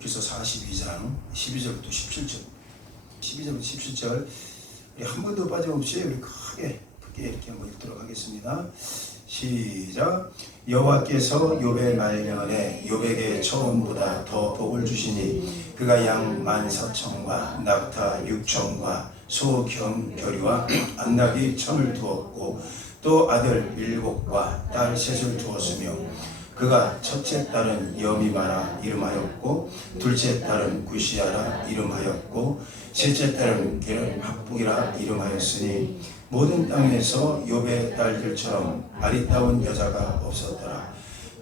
욥기서 42장 12절부터 17절 12절부터 17절 우리 한 번도 빠짐없이 우리 크게 이렇게 한번 읽도록 하겠습니다. 시작. 여호와께서 욥의 말년에 욥에게 처음보다 더 복을 주시니 그가 양 14,000과 낙타 6,000과 소 견교리와 암나귀 1,000을 두었고 또 아들 7과 딸 3을 두었으며 그가 첫째 딸은 여미마라 이름하였고 둘째 딸은 구시아라 이름하였고 셋째 딸은 게르합북이라 이름하였으니 모든 땅에서 욥의 딸들처럼 아리따운 여자가 없었더라.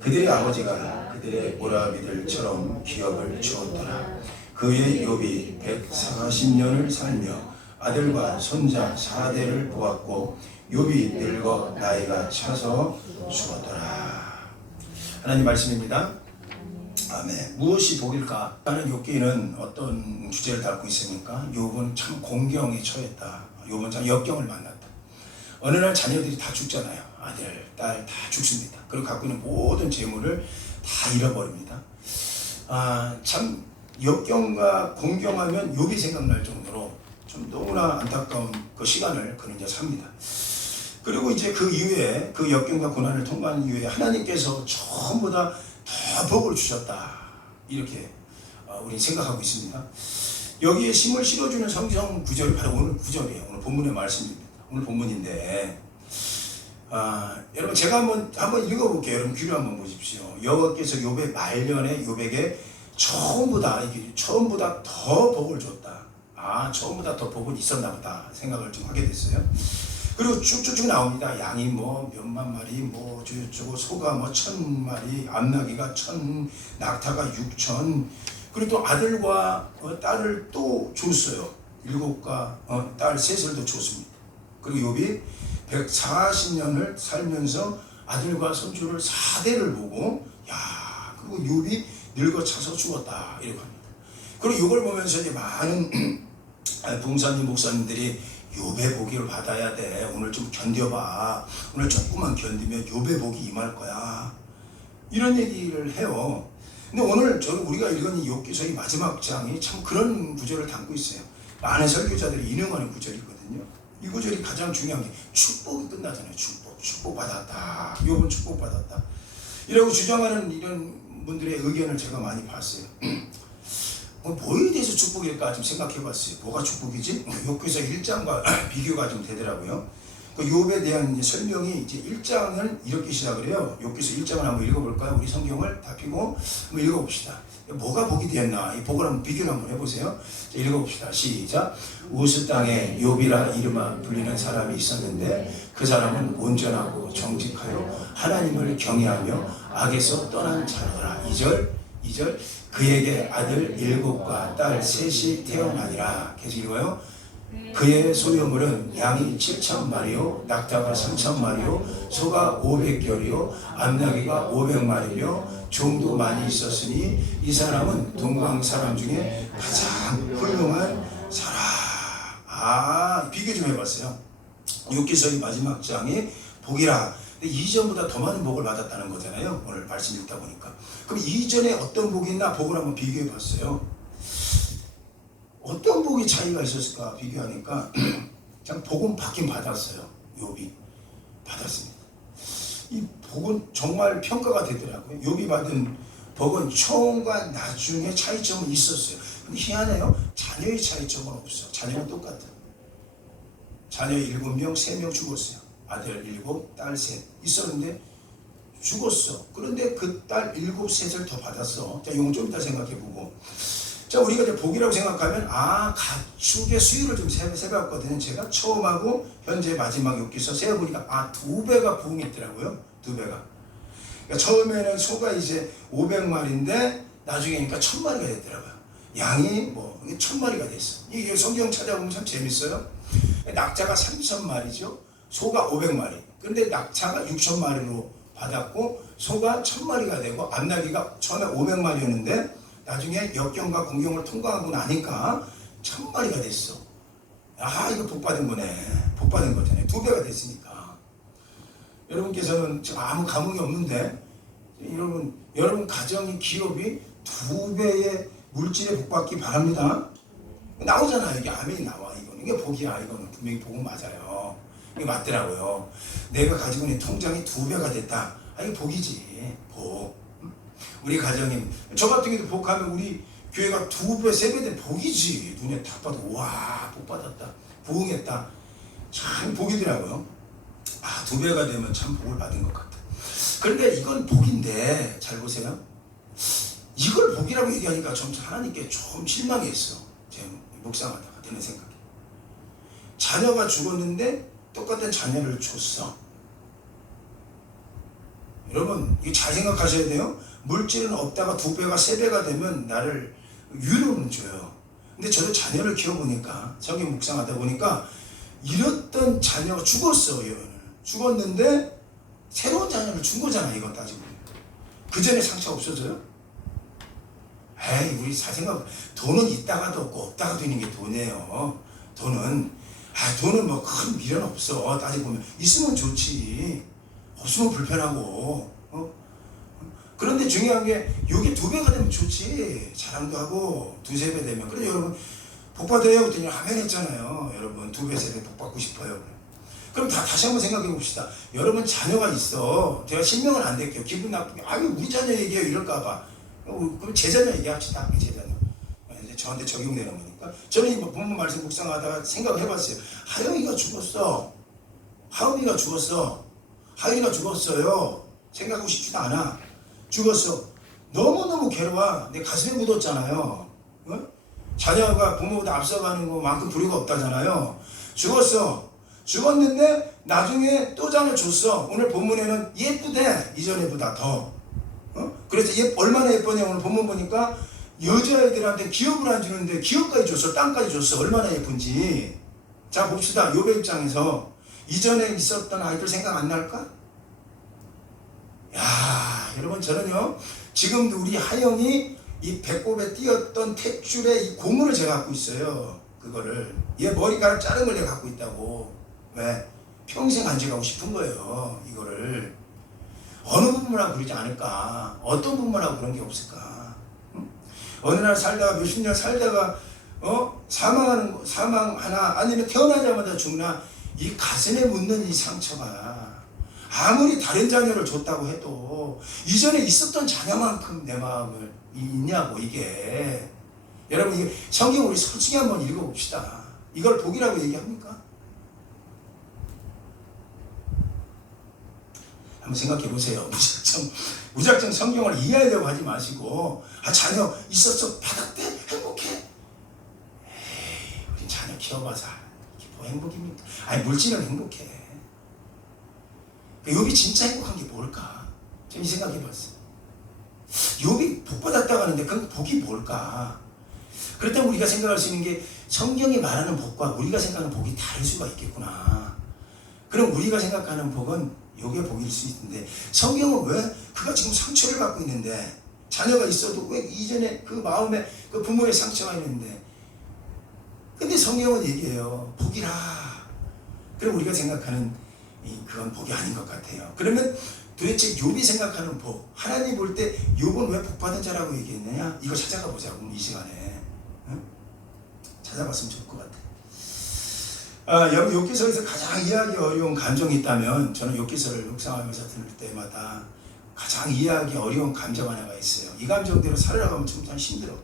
그들의 아버지가 그들의 오라비들처럼 기업을 주었더라. 그의 욥이 140년을 살며 아들과 손자 4대를 보았고 욥이 늙어 나이가 차서 죽었더라. 하나님 말씀입니다. 아멘. 무엇이 복일까? 나는 욥기는 어떤 주제를 담고 있습니까? 욥은 참 공경에 처했다. 욥은 참 역경을 만났다. 어느 날 자녀들이 다 죽잖아요. 아들, 딸 다 죽습니다. 그리고 갖고 있는 모든 재물을 다 잃어버립니다. 참 역경과 공경하면 욥이 생각날 정도로 좀 너무나 안타까운 그 시간을 그는 이제 삽니다. 그리고 이제 그 이후에 그 역경과 고난을 통과한 이후에 하나님께서 전보다 더 복을 주셨다. 이렇게 우리는 생각하고 있습니다. 여기에 힘을 실어주는 성경 구절이 바로 오늘 구절이에요. 오늘 본문의 말씀입니다. 오늘 본문인데 여러분 제가 한번 읽어볼게요. 여러분 귀로 한번 보십시오. 여호와께서 욥의 말년에 욥에게 처음보다 더 복을 줬다. 처음보다 더 복은 있었나 보다 생각을 좀 하게 됐어요. 그리고 쭉쭉쭉 나옵니다. 양이 뭐 몇만 마리, 저거 소가 1,000마리, 암나귀가 1,000, 낙타가 6,000. 그리고 또 아들과 딸을 또 줬어요. 7과 딸 3을 또 줬습니다. 그리고 욥이 140년을 살면서 아들과 손주를 4대를 보고 그리고 욥이 늙어 차서 죽었다 이렇게 합니다. 그리고 이걸 보면서 이제 많은 봉사님 목사님들이 욥의 복을 받아야 돼. 오늘 좀 견뎌봐. 오늘 조금만 견디면 욥의 복이 임할 거야. 이런 얘기를 해요. 근데 오늘 우리가 읽은 이 욥기서의 마지막 장이 참 그런 구절을 담고 있어요. 많은 설교자들이 인용하는 구절이거든요. 이 구절이 가장 중요한 게 축복이 끝나잖아요. 축복 받았다. 욥은 축복 받았다. 이라고 주장하는 이런 분들의 의견을 제가 많이 봤어요. 뭐에 대해서 축복일까 좀 생각해 봤어요. 뭐가 축복이지? 욥기서 1장과 비교가 좀 되더라고요. 그 욥에 대한 이제 설명이 이제 1장을 이렇게 시작을 해요. 욥기서 1장을 한번 읽어볼까요? 우리 성경을 다 펴고 한번 읽어봅시다. 뭐가 복이 되었나? 이 복을 한번 비교를 한번 해보세요. 자, 읽어봅시다. 시작. 우스 땅에 욥이라 이름아 불리는 사람이 있었는데 그 사람은 온전하고 정직하여 하나님을 경외하며 악에서 떠난 자로라. 2절 그에게 아들 7과 딸 3이 태어나니라. 계속 읽어요. 그의 소유물은 양이 7,000마리요 낙타가 3,000마리요 소가 500결이요 암나귀가 500마리며 종도 많이 있었으니 이 사람은 동방 사람 중에 가장 훌륭한 사람. 비교 좀 해봤어요. 욥기서의 마지막 장이 복이라. 근데 이전보다 더 많은 복을 받았다는 거잖아요. 오늘 말씀 읽다 보니까. 그럼 이전에 어떤 복이 있나 복을 한번 비교해 봤어요. 어떤 복이 차이가 있었을까 비교하니까 그냥 복은 받긴 받았어요. 욥이 받았습니다. 이 복은 정말 평가가 되더라고요. 욥이 받은 복은 처음과 나중에 차이점은 있었어요. 근데 희한해요. 자녀의 차이점은 없어요. 자녀는 똑같아요. 자녀 7명, 3명 죽었어요. 아들 7, 딸 3 있었는데 죽었어. 그런데 그 딸 7, 3을 더 받았어. 자, 이건 좀 이따 생각해보고. 자, 우리가 이제 복이라고 생각하면 가축의 수율을 좀 세봤거든요. 제가 처음하고 현재 마지막 욥기서 세어보니까 2배가 부응했더라고요. 2배가. 그러니까 처음에는 소가 이제 500마리인데 나중에니까 1,000마리가 됐더라고요. 양이 1,000마리가 됐어. 이게 성경 찾아보면 참 재밌어요. 낙자가 3,000마리죠. 소가 500마리. 그런데 낙차가 6,000마리로 받았고 소가 1,000마리가 되고 암나귀가 처음에 500마리였는데 나중에 역경과 공경을 통과하고 나니까 1,000마리가 됐어. 이거 복 받은 거네. 복 받은 거잖아요. 2배가 됐으니까. 여러분께서는 지금 아무 감흥이 없는데 여러분 가정의 기업이 2배의 물질에 복받기 바랍니다. 나오잖아요. 이게 아멘이 나와. 이게 복이야. 이거는 분명히 복은 맞아요. 이게 맞더라고요. 내가 가지고 있는 통장이 2배가 됐다. 이게 복이지. 복. 우리 가정이 저 같은 경우도 복하면 우리 교회가 2배, 3배 된 복이지. 눈에 딱 봐도 와, 복 받았다. 부흥했다. 참 복이더라고요. 2배가 되면 참 복을 받은 것 같아. 그런데 이건 복인데 잘 보세요. 이걸 복이라고 얘기하니까 좀 하나님께 좀 실망했어. 제 묵상하다가 드는 생각이. 자녀가 죽었는데 똑같은 자녀를 줬어. 여러분 이거 잘 생각하셔야 돼요. 물질은 없다가 2배가 3배가 되면 나를 위로는 줘요. 근데 저도 자녀를 키워보니까 성경 묵상하다 보니까 이랬던 자녀가 죽었어요. 죽었는데 새로운 자녀를 준 거잖아. 이건 따지고 그 전에 상처 없어져요? 에이 우리 사생각 돈은 있다가도 없고 없다가도 있는 게 돈이에요. 돈은 뭐 큰 미련 없어. 따지고 보면 있으면 좋지 없으면 불편하고 그런데 중요한 게 이게 2배가 되면 좋지. 자랑도 하고 2-3배 되면. 그래 여러분 복 받아요 그랬더니 아멘 했잖아요. 여러분 2배 3배 복 받고 싶어요. 그럼 다시 한번 생각해 봅시다. 여러분 자녀가 있어. 제가 실명은 안 될게요. 기분 나쁘게 우리 자녀 얘기해요 이럴까봐. 그럼 제 자녀 얘기합시다. 제 자녀. 이제 저한테 적용되는 거니까. 저는 이 본문 말씀 묵상하다가 생각을 해봤어요. 하영이가 죽었어. 하영이가 죽었어요. 생각하고 싶지도 않아. 죽었어. 너무너무 괴로워. 내 가슴에 묻었잖아요. 자녀가 부모보다 앞서가는 것만큼 불효가 없다잖아요. 죽었는데 나중에 또 자녀 줬어. 오늘 본문에는 예쁘대. 이전에보다 더. 그래서 얼마나 예쁘냐 오늘 본문 보니까 여자애들한테 기업을 안 주는데 기업까지 줬어. 땅까지 줬어. 얼마나 예쁜지. 자 봅시다. 욥의 입장에서 이전에 있었던 아이들 생각 안 날까? 야 여러분 저는요 지금도 우리 하영이 이 배꼽에 띄었던 탯줄에 이 고무를 제가 갖고 있어요. 그거를 얘 머리카락 자른 걸 내가 갖고 있다고. 왜? 평생 간직하고 싶은 거예요. 이거를 어느 부분하고 그러지 않을까? 어떤 부분하고 그런 게 없을까? 어느 날 살다가 몇십 년 살다가 사망하나 아니면 태어나자마자 죽나 이 가슴에 묻는 이 상처가 아무리 다른 자녀를 줬다고 해도 이전에 있었던 자녀만큼 내 마음을 있냐고. 이게 여러분 이게 성경 우리 솔직히 한번 읽어봅시다. 이걸 복이라고 얘기합니까? 한번 생각해 보세요. 무작정 성경을 이해하려고 하지 마시고 자녀 있었어 받았대 행복해. 에이 우리 자녀 키워봐서 이게 뭐 행복입니까? 물질은 행복해. 욥이 진짜 행복한 게 뭘까? 좀 이 생각해봤어요. 욥이 복 받았다고 하는데 그 복이 뭘까? 그렇다면 우리가 생각할 수 있는 게 성경이 말하는 복과 우리가 생각하는 복이 다를 수가 있겠구나. 그럼 우리가 생각하는 복은 욥의 복일 수 있는데 성경은 왜 그가 지금 상처를 받고 있는데 자녀가 있어도 왜 이전에 그 마음에 그 부모의 상처가 있는데 근데 성경은 얘기해요. 복이라. 그럼 우리가 생각하는 그건 복이 아닌 것 같아요. 그러면 도대체 욥이 생각하는 복, 하나님 볼 때 욥은 왜 복받은 자라고 얘기했느냐? 이거 찾아가 보자고 이 시간에. 찾아봤으면 좋을 것 같아. 욥기서에서 가장 이해하기 어려운 감정이 있다면 저는 욥기서를 묵상하면서 들을 때마다 가장 이해하기 어려운 감정 하나가 있어요. 이 감정대로 살아가면 참 힘들어.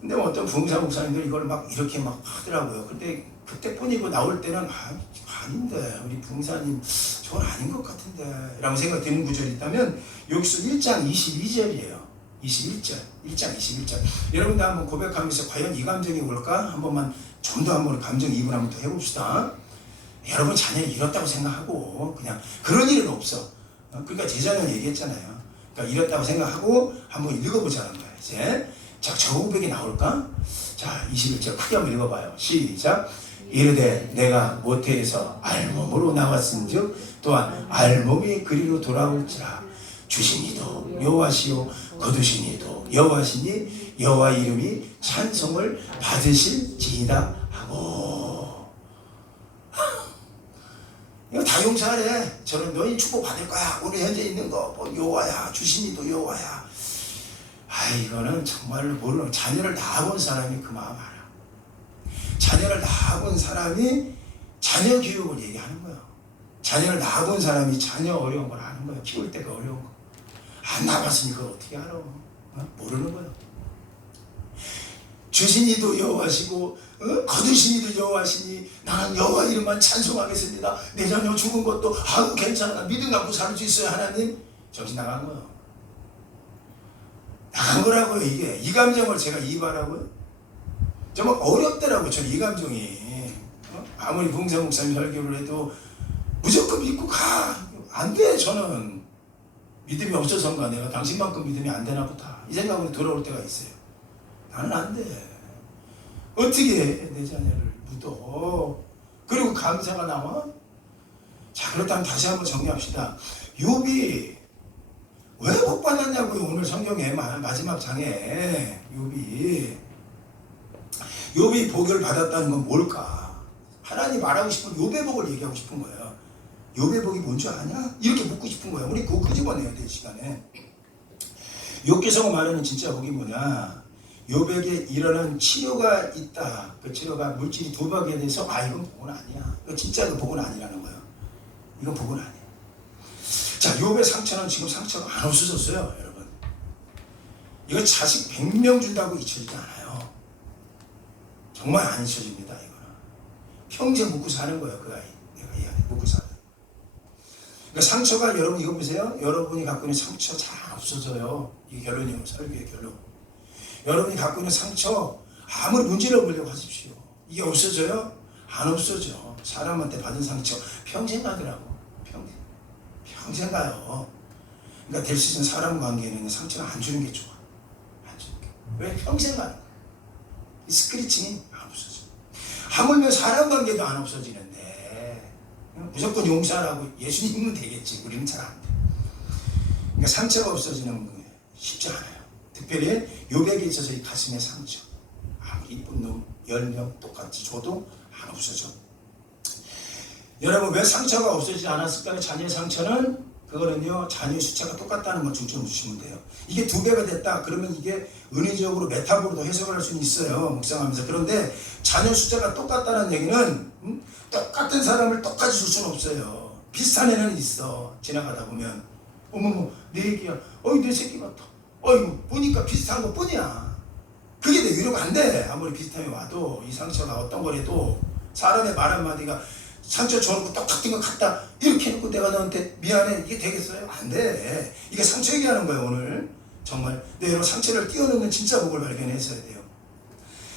근데 어떤 부흥사 목사님들이 이걸 막 이렇게 막 하더라고요. 근데 그때뿐이고 나올 때는 아닌데 우리 부흥사님 저건 아닌 것 같은데 라고 생각 드는 구절이 있다면 욥기서 1장 22절이에요. 1장 21절. 여러분도 한번 고백하면서 과연 이 감정이 올까? 한 번만 좀 더 한번 감정 이입을 한번 더 해봅시다. 여러분 자녀를 잃었다고 생각하고 그냥 그런 일은 없어. 그러니까 제 자녀 얘기했잖아요. 그러니까 잃었다고 생각하고 한번 읽어보자는 거예요. 이제 자, 저 고백이 나올까? 자, 21절 크게 한번 읽어봐요. 시작. 이르되 내가 모태에서 알몸으로 나왔은즉 또한 알몸이 그리로 돌아올지라. 주시니도 여호와시요 거두시니도 여호와시니 여호와 이름이 찬송을 받으실지이다 하고. 이거 다 용서하래. 저는 너희 축복 받을 거야. 오늘 현재 있는 거 뭐 여호와야. 주시니도 여호와야. 이거는 정말로 모르는, 자녀를 낳아본 사람이 그 마음 알아. 자녀를 낳아본 사람이 자녀 교육을 얘기하는 거야. 자녀를 낳아본 사람이 자녀 어려운 걸 아는 거야. 키울 때가 어려운 거. 안 낳아봤으니까 어떻게 알아? 모르는 거야. 주시니도 여호와시고 거두시니도 여호와시니 나는 여호와 이름만 찬송하겠습니다. 내 자녀 죽은 것도 괜찮아, 믿음 갖고 살 수 있어요. 하나님, 정신 나간 거예요. 나간 거라고요. 이게 이 감정을 제가 이해하라고요. 정말 어렵더라고요. 저는 이 감정이. 아무리 봉사 목사님 설교를 해도 무조건 믿고 가. 안 돼. 저는 믿음이 없어서인가, 내가 당신만큼 믿음이 안 되나 보다, 이 생각으로 돌아올 때가 있어요. 나는 안 돼. 어떻게 내 자녀를 묻어? 그리고 감사가 나와? 자, 그렇다면 다시 한번 정리합시다. 욥이 왜 복 받았냐고요. 오늘 성경의 마지막 장에 욥이 복을 받았다는 건 뭘까? 하나님 말하고 싶은 욥의 복을 얘기하고 싶은 거예요. 욥의 복이 뭔지 아냐? 이렇게 묻고 싶은 거예요. 우리 그거 끄집어내야 돼, 이 시간에. 욥기서가 말하는 진짜 복이 뭐냐? 욥에게 일어난 치료가 있다. 그 치료가 물질이 도박에 대해서 이건 복은 아니야. 이거 진짜 그 복은 아니라는 거예요. 이건 복은 아니야. 자, 욥의 상처는 지금 상처가 안 없어졌어요, 여러분. 이거 자식 100명 준다고 잊혀지지 않아요. 정말 안 잊혀집니다, 이거는. 평생 묵고 사는 거예요, 그 아이. 내가 이 아이 묵고 사는. 그러니까 상처가, 여러분 이거 보세요. 여러분이 갖고 있는 상처 잘 안 없어져요. 이게 결론이에요, 설교의 결론. 여러분이 갖고 있는 상처 아무리 문제를 보려고 하십시오. 이게 없어져요? 안 없어져. 사람한테 받은 상처 평생 가더라고. 평생 가요. 그러니까 될 수 있는 사람 관계에는 상처는 안 주는 게 좋아. 안 주는 게. 왜? 평생 가는 거야. 이 스크래칭이 안 없어져. 하물며 사람 관계도 안 없어지는데 무조건 용서하라고 예수님은 되겠지. 우리는 잘 안 돼. 그러니까 상처가 없어지는 게 쉽지 않아요. 특별히 욥에게 있어서 이 가슴의 상처, 아무리 이쁜 놈 10명 똑같이 줘도 안 없어져. 여러분, 왜 상처가 없어지지 않았을까요? 자녀의 상처는, 그거는요, 자녀의 숫자가 똑같다는 걸 중점을 주시면 돼요. 이게 2배가 됐다 그러면 이게 은혜적으로 메타보로도 해석을 할 수는 있어요, 묵상하면서. 그런데 자녀 숫자가 똑같다는 얘기는 똑같은 사람을 똑같이 줄 수는 없어요. 비슷한 애는 있어. 지나가다 보면 어머머 내 얘기야, 내 새끼 같아, 보니까 비슷한 것 뿐이야. 그게 내 위로가 안 돼. 아무리 비슷함이 와도 이 상처가 어떤 거라도 사람의 말 한마디가 상처 줘놓고 똑같은 거 같다 이렇게 해놓고 내가 너한테 미안해, 이게 되겠어요? 안 돼. 이게 상처 얘기하는 거예요, 오늘. 정말 내 여러분, 상처를 띄워놓는 진짜 복을 발견했어야 돼요.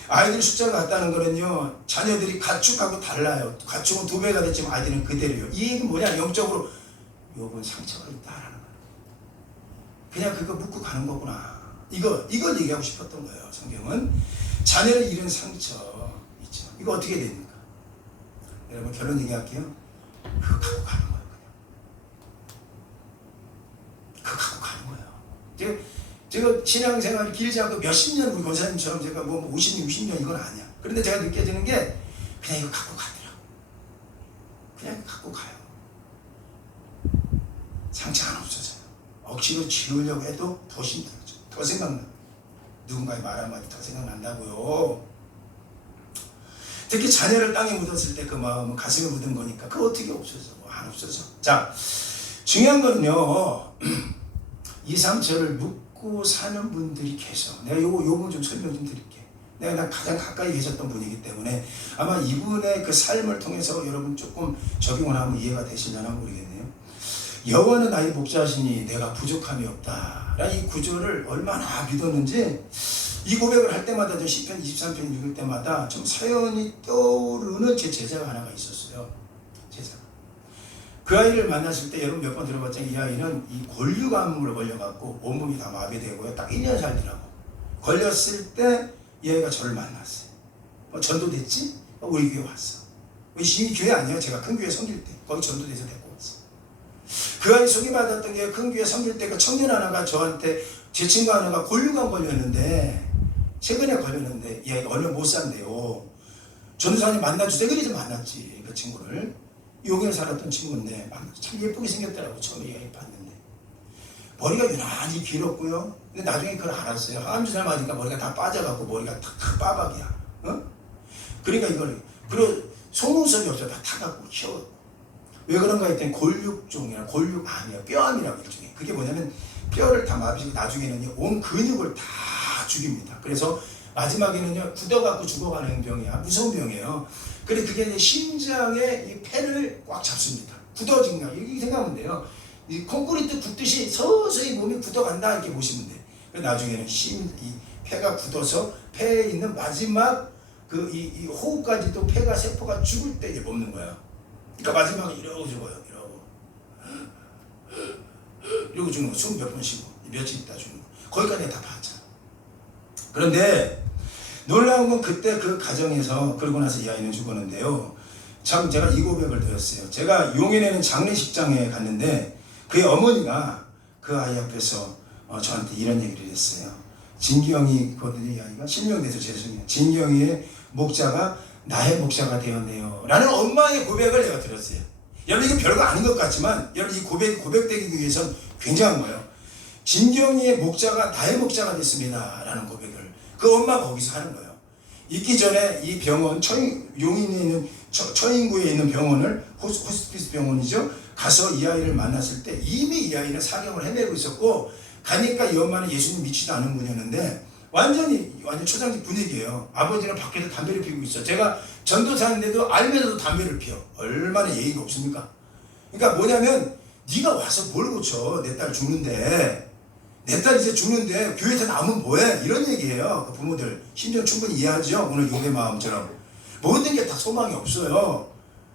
아이들 숫자가 같다는 거는요, 자녀들이 가축하고 달라요. 가축은 2배가 됐지만 아이들은 그대로요. 이 얘기는 뭐냐? 영적으로 욥은 상처가 있다라는 거예요. 그냥 그거 묻고 가는 거구나. 이걸 얘기하고 싶었던 거예요. 성경은 자녀를 잃은 상처 있죠. 이거 어떻게 됩니까? 여러분, 결론 얘기할게요. 그거 갖고 가는 거예요. 그거 갖고 가는 거예요. 제가 신앙생활이 길지 않고 몇십 년 우리 권사님처럼 제가 50년, 60년 이건 아니야. 그런데 제가 느껴지는 게 그냥 이거 갖고 가더라고. 그냥 갖고 가요. 상처 안 없어져요. 억지로 지우려고 해도 더 힘들어져. 더 생각나. 누군가의 말 한마디 더 생각난다고요. 특히 자녀를 땅에 묻었을 때 그 마음은 가슴에 묻은 거니까 그거 어떻게 없어져? 안 없어져. 자, 중요한 거는요, 이 상처를 묻고 사는 분들이 계셔. 내가 요거 좀 설명 좀 드릴게. 내가 가장 가까이 계셨던 분이기 때문에 아마 이분의 그 삶을 통해서 여러분 조금 적용을 하면 이해가 되시려나 모르겠네요. 여호와는 나의 목자시니 내가 부족함이 없다. 이 구절을 얼마나 믿었는지 이 고백을 할 때마다, 저 시편 23편 읽을 때마다 좀 사연이 떠오르는 제 제자가 하나가 있었어요. 제자가. 그 아이를 만났을 때, 여러분 몇 번 들어봤잖아요. 이 아이는 이 골류감을 걸려갖고 온몸이 다 마비되고요. 딱 1년 살더라고. 걸렸을 때 이 아이가 저를 만났어요. 전도됐지? 우리 교회 왔어. 우리 교회 아니에요. 제가 큰 교회 섬길 때. 거기 전도돼서 데리고 왔어. 그 아이 소개받았던 게 큰 교회 섬길 때 그 청년 하나가 저한테, 제 친구 하나가 골류감 걸렸는데, 최근에 걸렸는데 이 아이가 얼마 못 산대요. 전도사님 만나주세요. 그래서 만났지, 그 친구를. 용인에 살았던 친구인데 참 예쁘게 생겼더라고. 처음에 이 아이 봤는데 머리가 유난히 길었고요. 근데 나중에 그걸 알았어요. 항암주사를 맞으니까 머리가 다 빠져갖고 머리가 탁 빠박이야. 어? 그러니까 이걸 그리고 속눈썹이 없어 다 타갖고 키워갖고 왜 그런가 했더니 골육종이나 골육암이야. 뼈암이라고 일종의. 그게 뭐냐면 뼈를 다 마비시고 나중에는 온 근육을 다 죽입니다. 그래서 마지막에는요 굳어갖고 죽어가는 병이야. 무서운 병이에요. 그래 그게 이제 심장의 이 폐를 꽉 잡습니다. 굳어진 거 이렇게 생각하면 돼요. 이 콘크리트 굳듯이 서서히 몸이 굳어간다 이렇게 보시면 돼. 나중에는 이 폐가 굳어서 폐에 있는 마지막 이 호흡까지도 폐가 세포가 죽을 때 이제 먹는 거야. 그러니까 마지막에 이러고 죽어요. 이러고 죽는 거. 숨 몇 번 쉬고 며칠 있다 죽는 거. 거기까지 다 봤잖아. 그런데 놀라운 건 그때 그 가정에서 그러고 나서 이 아이는 죽었는데요. 참 제가 이 고백을 드렸어요. 제가 용인에는 장례식장에 갔는데 그의 어머니가 그 아이 앞에서 저한테 이런 얘기를 했어요. 진경이거든요. 이 아이가 실명돼서 죄송해요. 진경이의 목자가 나의 목자가 되었네요 라는 엄마의 고백을 내가 들었어요. 여러분 이게 별거 아닌 것 같지만 여러분 이 고백되기 위해선 굉장한 거예요. 진경이의 목자가 나의 목자가 됐습니다 라는 고백을 그 엄마가 거기서 하는 거예요. 있기 전에 이 병원 용인에 있는 처인구에 있는 병원을 호스피스 병원이죠. 가서 이 아이를 만났을 때 이미 이 아이는 사경을 헤매고 있었고 가니까 이 엄마는 예수님 믿지도 않은 분이었는데 완전 초상집 분위기예요. 아버지는 밖에서 담배를 피우고 있어. 제가 전도사인데도 알면서도 담배를 피워. 얼마나 예의가 없습니까? 그러니까 뭐냐면 네가 와서 뭘 고쳐. 내 딸 죽는데 내 딸 이제 죽는데 교회에서 나오면 뭐해? 이런 얘기예요. 그 부모들 심정 충분히 이해하죠. 오늘 용의 마음처럼 모든 게 다 소망이 없어요.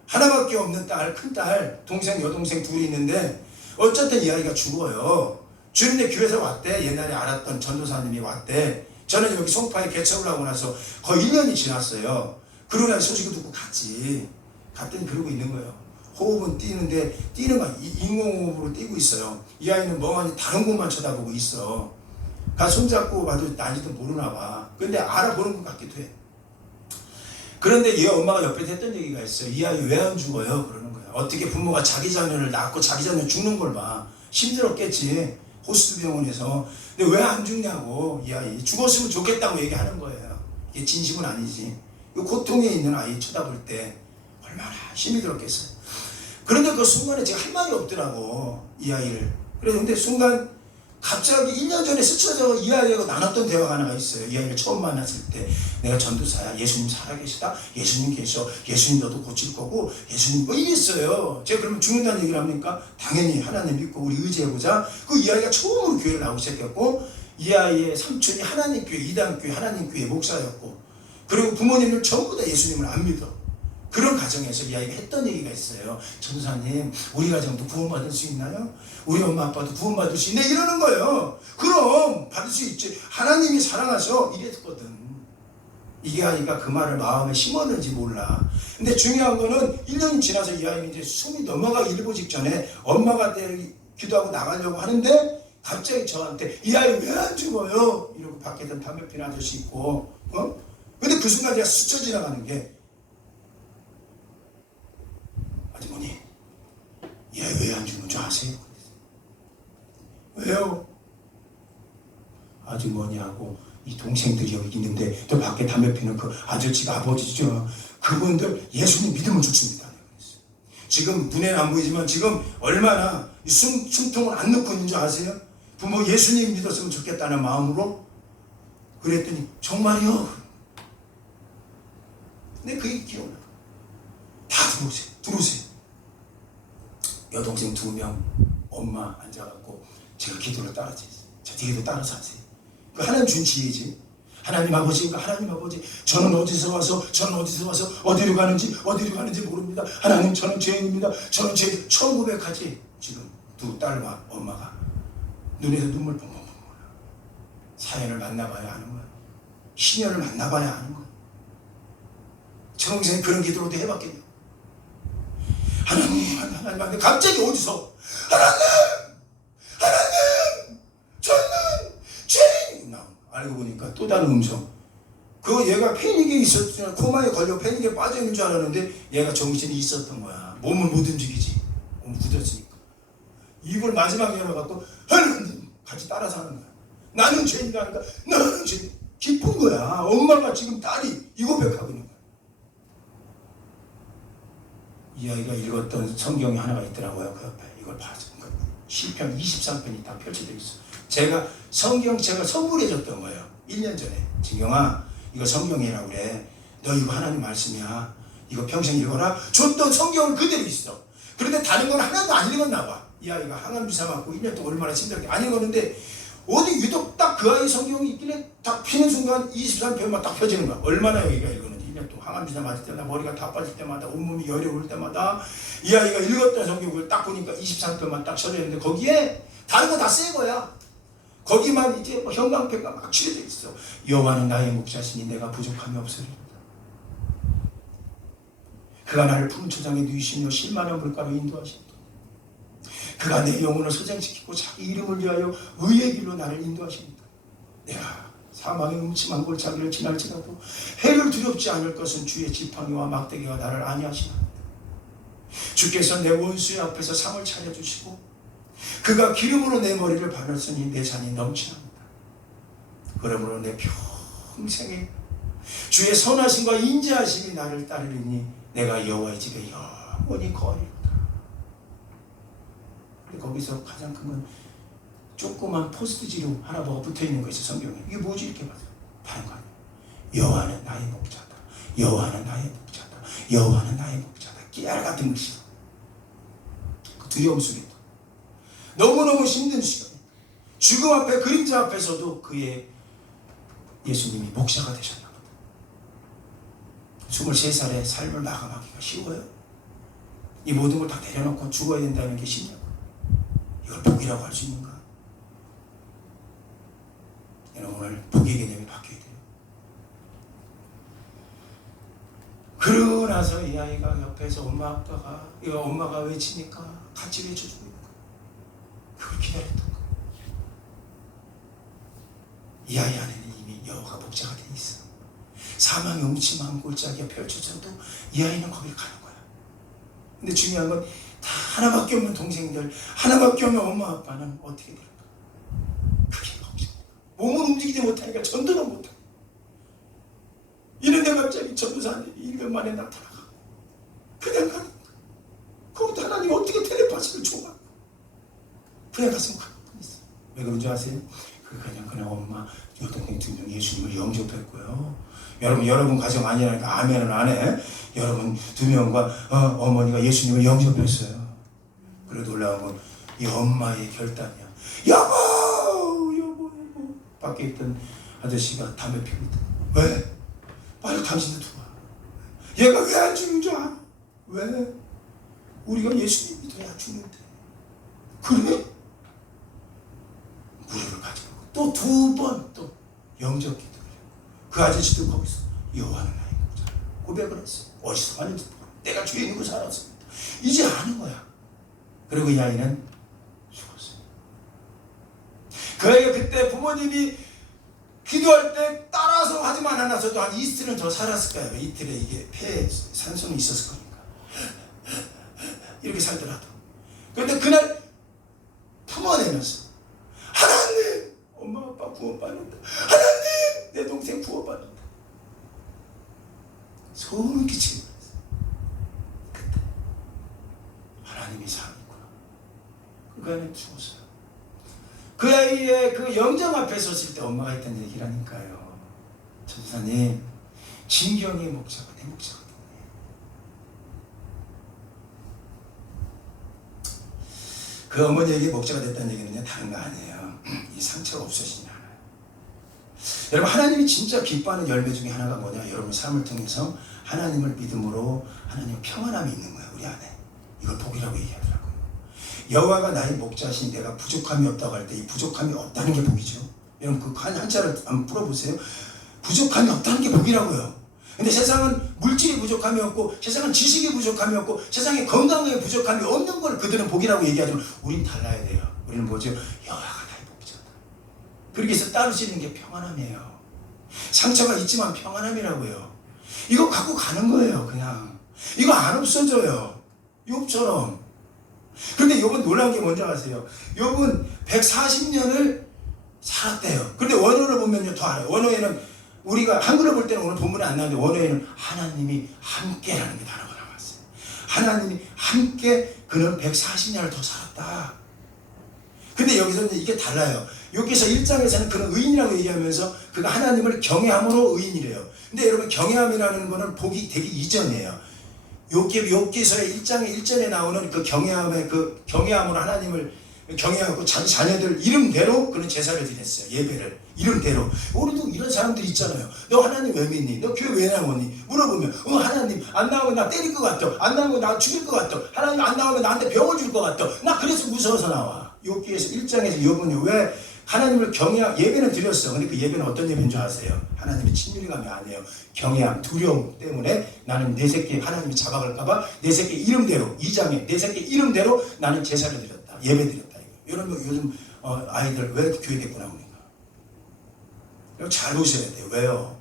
하나밖에 없는 딸, 큰딸, 동생, 여동생 둘이 있는데 어쨌든 이 아이가 죽어요. 주님네 교회에서 왔대. 옛날에 알았던 전도사님이 왔대. 저는 여기 송파에 개척을 하고 나서 거의 1년이 지났어요. 그러고 나서 소식을 듣고 갔지. 갔더니 그러고 있는 거예요. 호흡은 뛰는데 뛰는 건 인공호흡으로 뛰고 있어요. 이 아이는 멍하니 다른 곳만 쳐다보고 있어. 가서 손잡고 봐도 난지도 모르나 봐. 근데 알아보는 것 같기도 해. 그런데 얘 엄마가 옆에서 했던 얘기가 있어요. 이 아이 왜 안 죽어요? 그러는 거야. 어떻게 부모가 자기 자녀를 낳고 자기 자녀 죽는 걸 봐. 힘들었겠지. 호스트 병원에서. 근데 왜 안 죽냐고. 이 아이 죽었으면 좋겠다고 얘기하는 거예요. 이게 진심은 아니지. 이 고통에 있는 아이 쳐다볼 때 얼마나 힘이 들었겠어요. 그런데 그 순간에 제가 할 말이 없더라고. 이 아이를. 그런데 순간 갑자기 1년 전에 스쳐서 이 아이하고 나눴던 대화가 하나가 있어요. 이 아이를 처음 만났을 때 내가 전도사야. 예수님 살아계시다. 예수님 계셔. 예수님 너도 고칠 거고 예수님 뭐 이랬어요. 제가 그러면 죽는다는 얘기를 합니까? 당연히 하나님 믿고 우리 의지해보자. 그 이 아이가 처음으로 교회를 나오기 시작했고 이 아이의 삼촌이 하나님 교회, 이단교회, 하나님 교회 목사였고 그리고 부모님을 전부 다 예수님을 안 믿어. 그런 가정에서 이 아이가 했던 얘기가 있어요. 전도사님 우리 가정도 구원받을 수 있나요? 우리 엄마 아빠도 구원받을 수 있네 이러는 거예요. 그럼 받을 수 있지. 하나님이 사랑하셔 이랬거든. 이게 아이가 그 말을 마음에 심었는지 몰라. 근데 중요한 거는 1년이 지나서 이 아이는 이제 숨이 넘어가기 일보 직전에 엄마가 기도하고 나가려고 하는데 갑자기 저한테 이 아이 왜 안 죽어요? 이러고 밖에서 담배 피는 아저씨 있고 근데 그 순간 제가 스쳐 지나가는 게 아주머니 이 아이 왜 안 죽는 줄 아세요? 왜요? 아주머니하고 이 동생들이 여기 있는데 또 밖에 담배 피는 그 아저씨가 아버지죠. 그분들 예수님 믿으면 좋습니다. 지금 눈에는 안 보이지만 지금 얼마나 숨통을 안 넣고 있는 줄 아세요? 부모 예수님 믿었으면 좋겠다는 마음으로. 그랬더니 정말요? 근데 그게 기억나. 다 들어오세요. 여동생 2명 엄마 앉아갖고 제가 기도를 따라서 했어요. 저 뒤에도 따라서 하세요. 그 하나님 준 지혜지. 하나님 아버지, 저는 어디서 와서 어디로 가는지 모릅니다. 하나님 저는 죄인입니다. 저는 죄 처음 고백하지. 지금 2 딸과 엄마가 눈에서 눈물 펑펑펑 나요. 사연을 만나봐야 하는 거야. 신연을 만나봐야 하는 거야. 정생 그런 기도로도 해봤겠냐. 하나님 갑자기 어디서 하나님 저는 죄인. 알고 보니까 또 다른 음성. 그 얘가 패닉에 있었잖아. 코마에 걸려 패닉에 빠져 있는 줄 알았는데 얘가 정신이 있었던 거야. 몸을 못 움직이지. 몸 굳었으니까. 입을 마지막에 열어갖고 하나님 같이 따라서 하는 거야. 나는 죄인이라니까 나는 죄인. 기쁜 거야. 엄마가 지금 딸이 이 고백하고 있는 거야. 이 아이가 읽었던 성경이 하나가 있더라고요. 그 옆에 이걸 봐서 시편 23편이 다 펼쳐져 있어. 제가 선물해 줬던 거예요. 1년 전에. 진경아 이거 성경이라고 그래. 너 이거 하나님 말씀이야. 이거 평생 읽어라. 줬던 성경은 그대로 있어. 그런데 다른 건 하나도 안 읽었나 봐. 이 아이가 항암 주사 맞고 1년 동안 얼마나 힘들게 안 읽었는데 어디 유독 딱 그 아이 성경이 있길래 딱 피는 순간 23편만 딱 펴지는 거야. 얼마나 여기가 읽었는지. 1년 동안 항암 주사 맞을 때마다 머리가 다 빠질 때마다 온몸이 열이 올 때마다 이 아이가 읽었던 성경을 딱 보니까 23편만 딱 쳐져 있는데 거기에 다른 거 다 새 거야. 거기만 이제 뭐 형광펜가 막 칠해져 있어. 여호와는 나의 목자시니 내가 부족함이 없으리로다. 그가 나를 푸른 초장에 누이시며 실만한 물가로 인도하신다. 그가 내 영혼을 소장시키고 자기 이름을 위하여 의의 길로 나를 인도하십니다. 내가 사망의 음침한 골짜기를 지날지라도 해를 두렵지 않을 것은 주의 지팡이와 막대기가 나를 안위하시나이다. 주께서 내 원수의 앞에서 상을 차려주시고 그가 기름으로 내 머리를 바르시니 내 잔이 넘치납니다. 그러므로 내 평생에 주의 선하심과 인자하심이 나를 따르리니 내가 여호와의 집에 영원히 거하리로다. 거기서 가장 큰 건 조그만 포스트지로 하나 뭐가 붙어있는 거 있어. 성경에. 이게 뭐지? 이렇게 봐서 다른 거 아니야. 여호와는 나의 목자다. 여호와는 나의 목자다. 여호와는 나의 목자다. 깨알 같은 글씨야. 그 두려움 속에도 너무너무 힘든 시간, 죽음 앞에 그림자 앞에서도 그의 예수님이 목자가 되셨나 보다. 23살에 삶을 마감하기가 쉬워요? 이 모든 걸 다 내려놓고 죽어야 된다는 게 쉽냐고. 이걸 복이라고 할 수 있는가? 여러분 오늘 복의 개념이 바뀌어야 돼요. 그러고 나서 이 아이가 옆에서 엄마가 외치니까 같이 외쳐주고 있는 거예요. 그걸 기다렸던 거예요. 이 아이 안에는 이미 여호와가 목자가 돼 있어. 사망의 음침한 골짜기가 펼쳐져도 이 아이는 거기를 가는 거야. 근데 중요한 건 다 하나밖에 없는 동생들, 하나밖에 없는 엄마 아빠는 어떻게 될까? 그게 걱정이야. 몸을 움직이지 못하니까 전도는 못하고 이런데 갑자기 전도사님이 1년 만에 나타나고 그냥 가는 거야. 거기도 하나님 어떻게 텔레파시를 줘갖고 그냥 가슴 가만히 있어. 왜 그런 줄 아세요? 그냥 엄마 여동생 2명 예수님을 영접했고요. 여러분 가정 아니라니까 아멘은 안 해. 여러분 2명과 어머니가 예수님을 영접했어요. 그래도 올라온 건 이 엄마의 결단이야. 여보 밖에 있던 아저씨가 담배 피고 있다. 왜? 빨리 당신도 들어와. 얘가 왜 안 죽는 줄 알아? 왜? 우리가 예수님 믿어야 죽는데. 그래? 무릎을 가지고 또 2번 또 영접 기도를 해요. 그 아저씨도 거기서 여호와는 나의 목자 고백을 했어요. 어디서 왔는지 모르고 내가 주에 있는 거 살았습니다. 이제 아는 거야. 그리고 이 아이는 죽었어요. 그 아이가 그때 부모님이 기도할 때 따라서 하지만 않았어도 한 이틀은 더 살았을 거예요. 이틀에 이게 폐에 산소는 있었을 거니까 이렇게 살더라도. 그런데 그날 품어내면서 하나님 엄마 아빠 구원받는다. 하나님 내 동생 구원받는다. 소름 끼치게 됐어요. 그때 하나님이 살아있구나. 그 아이는 죽었어요. 그 아이의 그 영정 앞에 섰을 때 엄마가 했던 얘기라니까요. 전사님 진경의 목자가 내 목자거든요. 그 어머니에게 목자가 됐다는 얘기는 다른 거 아니에요. 이 상처가 없어지지 않아요. 여러분 하나님이 진짜 기뻐하는 열매 중에 하나가 뭐냐? 여러분 삶을 통해서 하나님을 믿음으로 하나님 평안함이 있는 거예요. 우리 안에. 이걸 복이라고 얘기하더라고요. 여호와가 나의 목자시니 내가 부족함이 없다고 할 때 이 부족함이 없다는 게 복이죠. 여러분 그 한자를 한번 풀어보세요. 부족함이 없다는 게 복이라고요. 근데 세상은 물질이 부족함이 없고 세상은 지식이 부족함이 없고 세상에 건강에 부족함이 없는 걸 그들은 복이라고 얘기하지만 우린 달라야 돼요. 우리는 뭐죠? 여호와가 나의 목자다. 그렇게 해서 따르시는 게 평안함이에요. 상처가 있지만 평안함이라고요. 이거 갖고 가는 거예요. 그냥 이거 안 없어져요. 욥처럼 근데 욥은 놀라운 게 뭔지 아세요? 욥은 140년을 살았대요. 근데 원어를 보면요 더 알아요. 원어에는 우리가 한글로 볼 때는 오늘 본문에 안 나오는데 원어에는 하나님이 함께라는 게 단어가 나왔어요. 하나님이 함께 그는 140년을 더 살았다. 근데 여기서 이게 달라요. 여기서 1장에서는 그는 의인이라고 얘기하면서 그가 하나님을 경외함으로 의인이래요. 근데 여러분 경외함이라는 거는 복이 되기 이전이에요. 욥기서의 1장의 1절에 나오는 그 경외함으로 하나님을 경외하고 자기 자녀들 이름대로 그는 제사를 드렸어요. 예배를 이름대로. 우리도 이런 사람들이 있잖아요. 너 하나님 왜 믿니? 너 교회 왜 나오니? 물어보면 하나님 안 나오면 나 때릴 것 같아. 안 나오면 나 죽일 것 같아. 하나님 안 나오면 나한테 병을 줄 것 같아. 나 그래서 무서워서 나와. 욥기에서 1장에서 욥은요 왜 하나님을 예배는 드렸어. 근데 그 예배는 어떤 예배인 줄 아세요? 하나님의 친밀감이 아니에요. 경외함, 두려움 때문에 나는 내 새끼 하나님이 잡아갈까봐 내 새끼 이름대로 2장에 내 새끼 이름대로 나는 제사를 드렸다. 예배 드렸다. 여러분 요즘 아이들 왜 교회 데리고 나옵니까? 잘 보셔야 돼요. 왜요?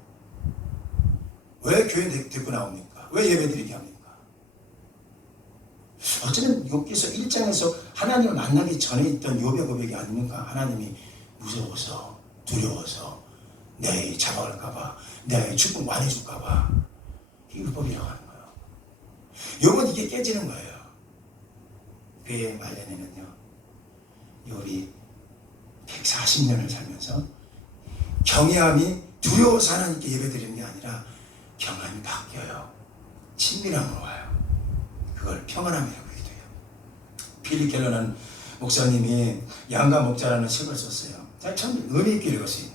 왜 교회 데리고 나옵니까? 왜 예배 드리게 합니까? 어쩌면 욥기서 1장에서 하나님을 만나기 전에 있던 욥의 고백이 아닙니까? 하나님이 무서워서 두려워서 내 잡아갈까봐 내 축복 많이 줄까봐 이게 율법이라고 하는 거예요. 욥은 이게 깨지는 거예요. 그의 말년에는요 욥이 140년을 살면서 경외함이 두려워서 하나님께 예배드리는 게 아니라 경외함이 바뀌어요. 친밀함으로 와요. 그걸 평안함이라고 얘기해요. 필립 켈러는 목사님이 양가 목자라는 책을 썼어요. 참 의미 있게 읽었어요.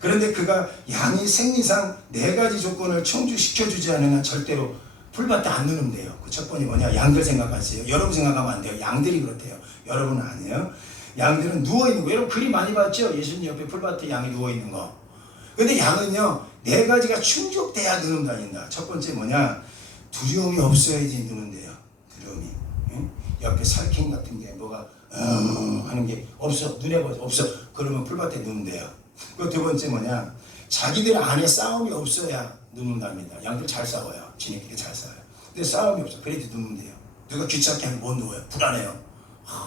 그런데 그가 양이 생리상 4가지 조건을 청주시켜주지 않으면 절대로 풀밭에 안 누는데요. 그 첫 번이 뭐냐? 양들 생각하세요. 여러분 생각하면 안 돼요. 양들이 그렇대요. 여러분은 아니에요. 양들은 누워있는 거. 여러분 그림 많이 봤죠? 예수님 옆에 풀밭에 양이 누워있는 거. 근데 양은요 4가지가 충족돼야 누름 다닌다. 첫 번째 뭐냐? 두려움이 없어야지 누는데요. 두려움이. 응? 옆에 살쾡 같은 게 뭐가 하는 게 없어. 눈에 보여 없어. 그러면 풀밭에 누는데요. 그 두 번째 뭐냐? 자기들 안에 싸움이 없어야 누는답니다. 양들 잘 싸워요. 지네끼리 잘 싸워요. 근데 싸움이 없어. 그래도 누는데요. 누가 귀찮게 하면 못 누워요. 불안해요.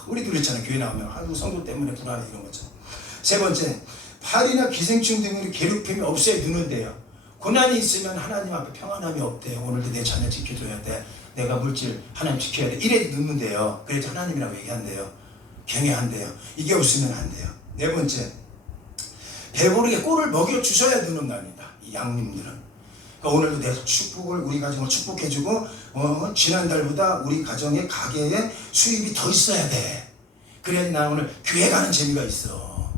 우리도 그렇잖아요. 교회 나오면 하도 성도 때문에 불안해 이런 것처럼. 세 번째, 파리나 기생충 등의 괴롭힘이 없어야 누는데요. 고난이 있으면 하나님 앞에 평안함이 없대요. 오늘도 내 자녀 지켜줘야 돼. 내가 물질 하나님 지켜야 돼. 이래도 누는데요. 그래서 하나님이라고 얘기한대요. 경외한대요. 이게 없으면 안 돼요. 네 번째, 배부르게 꼴을 먹여주셔야 누는답니다. 이 양님들은. 그러니까 오늘도 내 축복을 우리 가정을 축복해주고 지난달보다 우리 가정의 가게에 수입이 더 있어야 돼. 그래야지 나 오늘 교회 가는 재미가 있어.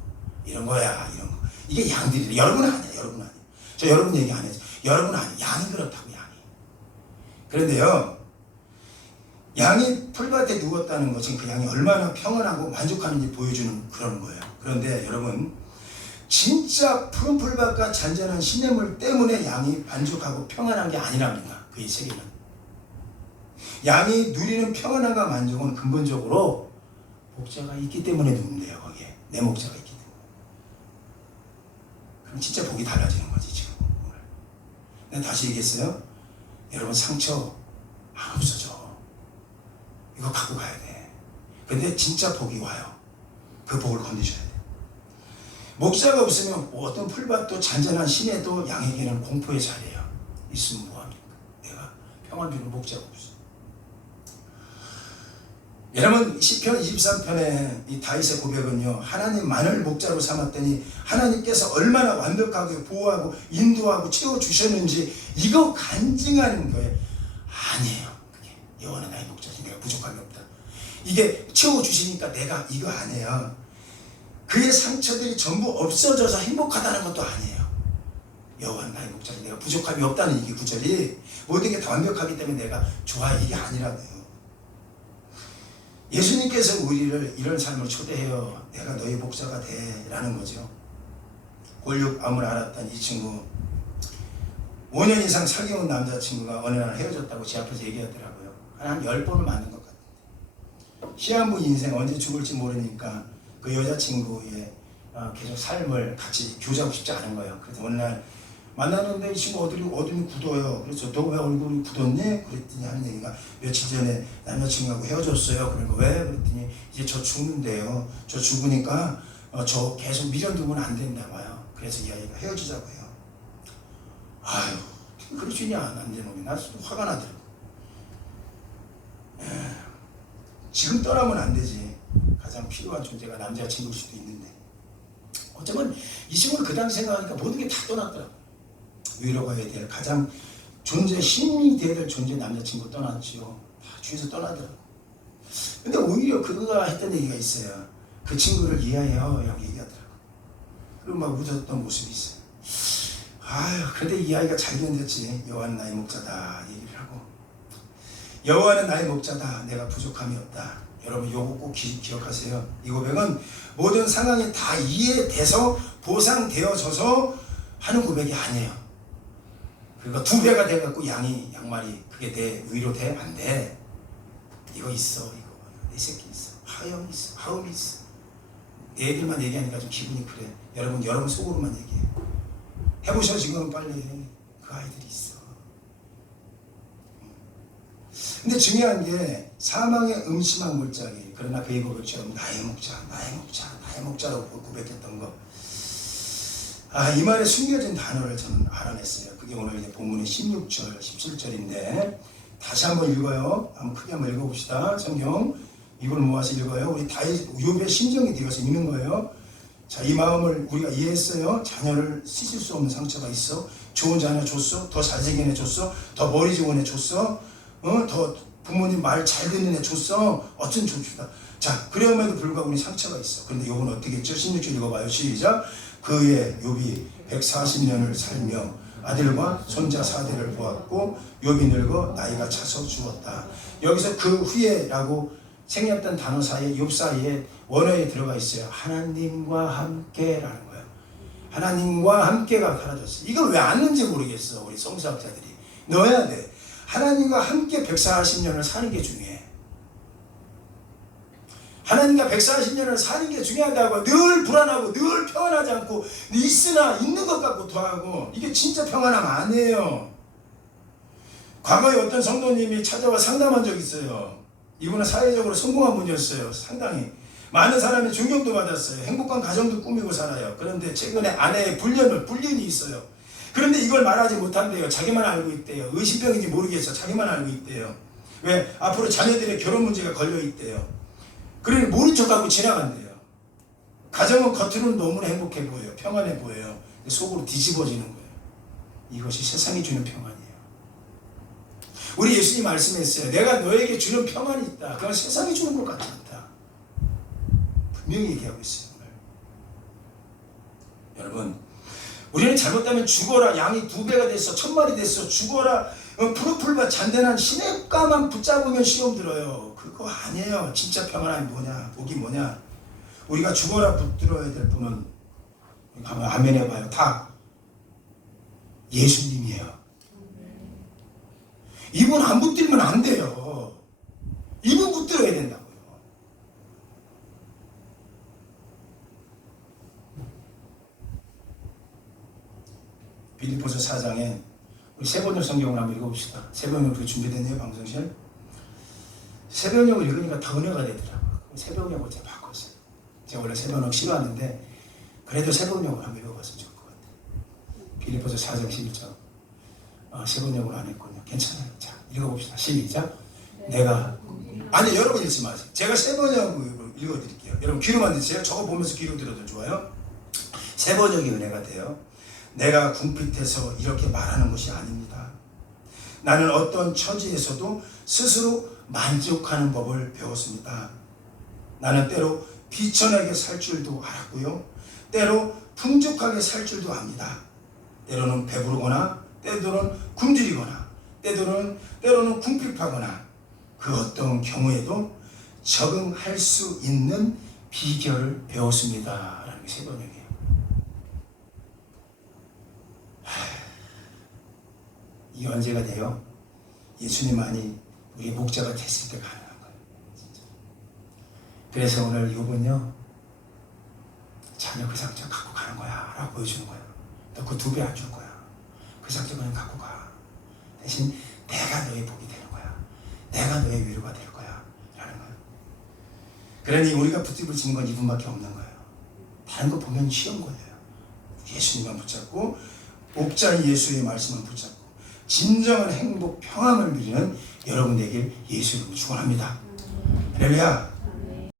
이런 거야. 이런 거. 이게 양들이래. 여러분은 아니야. 여러분은 아니야. 저 여러분 얘기 안 해요. 여러분은 아니야. 양이 그렇다고 양이. 그런데요. 양이 풀밭에 누웠다는 것은 그 양이 얼마나 평안하고 만족하는지 보여주는 그런 거예요. 그런데 여러분 진짜 푸른 풀밭과 잔잔한 시냇물 때문에 양이 만족하고 평안한 게 아니랍니다. 그의 세계는. 양이 누리는 평안함과 만족은 근본적으로 목자가 있기 때문에 누는데요. 거기에 내 목자가 있기 때문에. 그럼 진짜 복이 달라지는 거지 지금 오늘. 내가 다시 얘기했어요. 여러분 상처 안 없어져. 이거 갖고 가야 돼. 근데 진짜 복이 와요. 그 복을 건드셔야 돼. 목자가 없으면 어떤 풀밭도 잔잔한 시내도 양에게는 공포의 자리예요. 있으면 뭐합니까? 내가 평안 주는 목자가 없어. 여러분 시편 23편의 이 다윗의 고백은요 하나님만을 목자로 삼았더니 하나님께서 얼마나 완벽하게 보호하고 인도하고 채워주셨는지 이거 간증하는 거예요. 아니에요. 그게 여호와는 나의 목자지 내가 부족함이 없다. 이게 채워주시니까 내가 이거 아니에요. 그의 상처들이 전부 없어져서 행복하다는 것도 아니에요. 여호와는 나의 목자지 내가 부족함이 없다는 이게 구절이 모든 게 다 완벽하기 때문에 내가 좋아 이게 아니라고요. 예수님께서 우리를 이런 삶을 초대해요. 내가 너의 목자가 돼 라는 거죠. 골육암을 앓았던 이 친구 5년 이상 사귀어온 남자친구가 어느 날 헤어졌다고 제 앞에서 얘기하더라고요. 한 10번을 만난 것 같은데 시한부 인생 언제 죽을지 모르니까 그 여자친구의 계속 삶을 같이 교제하고 싶지 않은 거예요. 그래서 어느 날 만났는데 이 친구 어둠이 굳어요. 그래서 너 왜 얼굴이 굳었니? 그랬더니 하는 얘기가 며칠 전에 남자친구하고 헤어졌어요. 그러니까 왜? 그랬더니 이제 저 죽는데요. 저 죽으니까 저 계속 미련 두고는 안 된다 봐요. 그래서 이 아이가 헤어지자고 해요. 아유, 그럴 수 있냐? 안 되는 놈이. 나 화가 나더라고. 지금 떠나면 안 되지. 가장 필요한 존재가 남자친구일 수도 있는데. 어쩌면 이 친구는 그 당시 생각하니까 모든 게 다 떠났더라고. 위로가 해야 될 가장 힘이 돼야 될 존재 남자친구 떠났지요. 다 주위에서 떠나더라고. 근데 오히려 그가 했던 얘기가 있어요. 그 친구를 이해해요. 라고 얘기하더라고. 그리고 막 웃었던 모습이 있어요. 아유, 그런데 이 아이가 잘 견뎠지. 여호와는 나의 목자다 얘기를 하고, 여호와는 나의 목자다. 내가 부족함이 없다. 여러분 이거 꼭 기억하세요. 이 고백은 모든 상황이 다 이해돼서 보상되어져서 하는 고백이 아니에요. 그러니까 2배가 돼갖고 양말이 그게 돼? 위로 돼? 안 돼. 이거 있어. 이거 내 새끼 있어. 하염이 있어. 하음이 있어. 내 얘기만 얘기하니까 좀 기분이 그래. 여러분 속으로만 얘기해. 해보셔. 지금 빨리. 그 아이들이 있어. 근데 중요한 게 사망의 음침한 물자기, 그러나 그의 고백처럼 나의 목자라고 고백했던 거. 이 말에 숨겨진 단어를 저는 알아냈어요. 그게 오늘 이제 본문의 16절, 17절인데 다시 한번 읽어요. 한번 크게 한번 읽어봅시다. 성경 이걸 모아서 읽어요. 우리 욥의 심정이 되어서 읽는 거예요. 자, 이 마음을 우리가 이해했어요. 자녀를 씻을 수 없는 상처가 있어. 좋은 자녀 줬어. 더 잘생긴 애 줬어. 더 머리 좋은 애 줬어. 더 부모님 말 잘 듣는 애 줬어. 어쩐 좋다. 자, 그럼에도 불구하고 우리 상처가 있어. 그런데 욥은 어떻게 했죠? 16절 읽어봐요. 시작. 그의 욥이 140년을 살며 아들과 손자 4대를 보았고 욥이 늙어 나이가 차서 죽었다. 여기서 그 후에라고 생략된 단어 사이에 욥 사이에 원어에 들어가 있어요. 하나님과 함께라는 거예요. 하나님과 함께가 사라졌어요. 이걸 왜 아는지 모르겠어. 우리 성서학자들이 넣어야 돼. 하나님과 함께 140년을 사는 게 중요해. 하나님과 140년을 사는 게 중요하다고. 늘 불안하고 늘 평안하지 않고 있으나 있는 것 같고 더하고, 이게 진짜 평안함 아니에요. 과거에 어떤 성도님이 찾아와 상담한 적이 있어요. 이분은 사회적으로 성공한 분이었어요. 상당히 많은 사람이 존경도 받았어요. 행복한 가정도 꾸미고 살아요. 그런데 최근에 아내의 불륜이 있어요. 그런데 이걸 말하지 못한대요. 자기만 알고 있대요. 의심병인지 모르겠어. 자기만 알고 있대요. 왜? 앞으로 자녀들의 결혼 문제가 걸려 있대요. 그러니 모른 척하고 지나간대요. 가정은 겉으로는 너무나 행복해 보여요. 평안해 보여요. 속으로 뒤집어지는 거예요. 이것이 세상이 주는 평안이에요. 우리 예수님 말씀했어요. 내가 너에게 주는 평안이 있다. 그건 세상이 주는 것 같지 않다. 분명히 얘기하고 있어요. 오늘. 여러분, 우리는 잘못하면 죽어라, 양이 2배가 됐어, 1000마리 됐어, 죽어라, 푸르풀과 잔대한 시냇가만 붙잡으면 시험 들어요. 그거 아니에요. 진짜 평안함이 뭐냐, 복이 뭐냐. 우리가 죽어라 붙들어야 될 분은, 한번 아멘 해봐요. 다 예수님이에요. 이분 안 붙들면 안 돼요. 이분 붙들어야 된다고요. 빌립보서 4장에 우리 세번역 성경을 한번 읽어봅시다. 세번역 그 준비됐네요, 방송실. 세번역을 읽으니까 더 은혜가 되더라고요. 세번역을 제가 바꿨어요. 제가 원래 세번역 싫어하는데 그래도 세번역을 한번 읽어봤으면 좋을 것 같아요. 빌립보서 4장 11절. 세번역을 안 했군요. 괜찮아요. 자, 읽어봅시다. 시작. 내가 아니 여러분 읽지 마세요. 제가 세번역을 읽어드릴게요. 여러분 귀로만 드세요. 저거 보면서 귀로 들어도 좋아요. 세번역이 은혜가 돼요. 내가 궁핍해서 이렇게 말하는 것이 아닙니다. 나는 어떤 처지에서도 스스로 만족하는 법을 배웠습니다. 나는 때로 비천하게 살 줄도 알았고요. 때로 풍족하게 살 줄도 압니다. 때로는 배부르거나 때로는 굶주리거나 때로는 궁핍하거나 그 어떤 경우에도 적응할 수 있는 비결을 배웠습니다. 라는 게 세번역이에요. 이게 언제가 돼요? 예수님만이 우리의 목자가 됐을 때 가능한 거예요. 진짜. 그래서 오늘 욥은요, 자녀 그 상처 갖고 가는 거야 라고 보여주는 거예요. 너 그 2배 안 줄 거야. 상처 그냥 갖고 가. 대신 내가 너의 복이 되는 거야. 내가 너의 위로가 될 거야. 라는 거야. 그러니 우리가 붙잡을 건 이분밖에 없는 거예요. 다른 거 보면 쉬운 거예요. 예수님만 붙잡고 목자 예수의 말씀을 붙잡고 진정한 행복, 평안을 누리는 여러분 되길 예수 이름으로 축원합니다. 할렐루야.